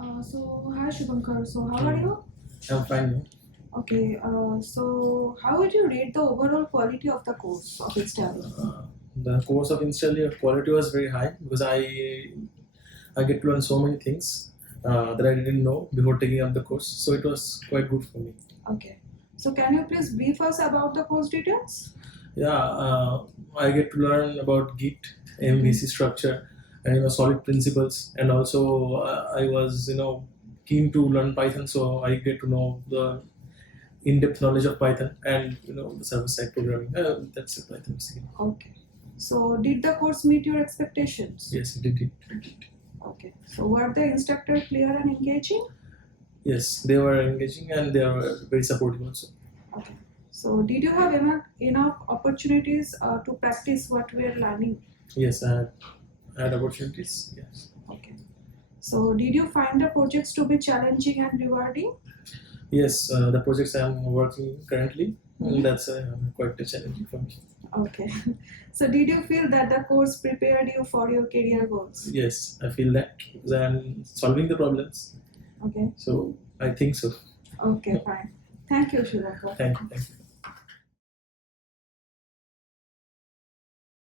Hi Shubhankar. So, how are you? I'm fine. Okay. How would you rate the overall quality of the course of Instaily? The course of Instaily quality was very high because I get to learn so many things that I didn't know before taking up the course. So it was quite good for me. Okay. So, can you please brief us about the course details? Yeah, I get to learn about Git, MVC structure, and solid principles. And also I was keen to learn Python, so I get to know the in-depth knowledge of Python and the server-side programming. That's it, Python basically. Okay. So, did the course meet your expectations? Yes, it did. Okay. So, were the instructor clear and engaging? Yes, they were engaging and they were very supportive also. Okay. So, did you have enough opportunities to practice what we are learning? Yes, I had opportunities. Yes. Okay. So, did you find the projects to be challenging and rewarding? Yes, the projects I'm working currently, that's quite challenging for me. Okay. So, did you feel that the course prepared you for your career goals? Yes, I feel that because I'm solving the problems. Okay. So I think so. Okay, fine. Thank you, Shubhankar. Thank you. Thank you.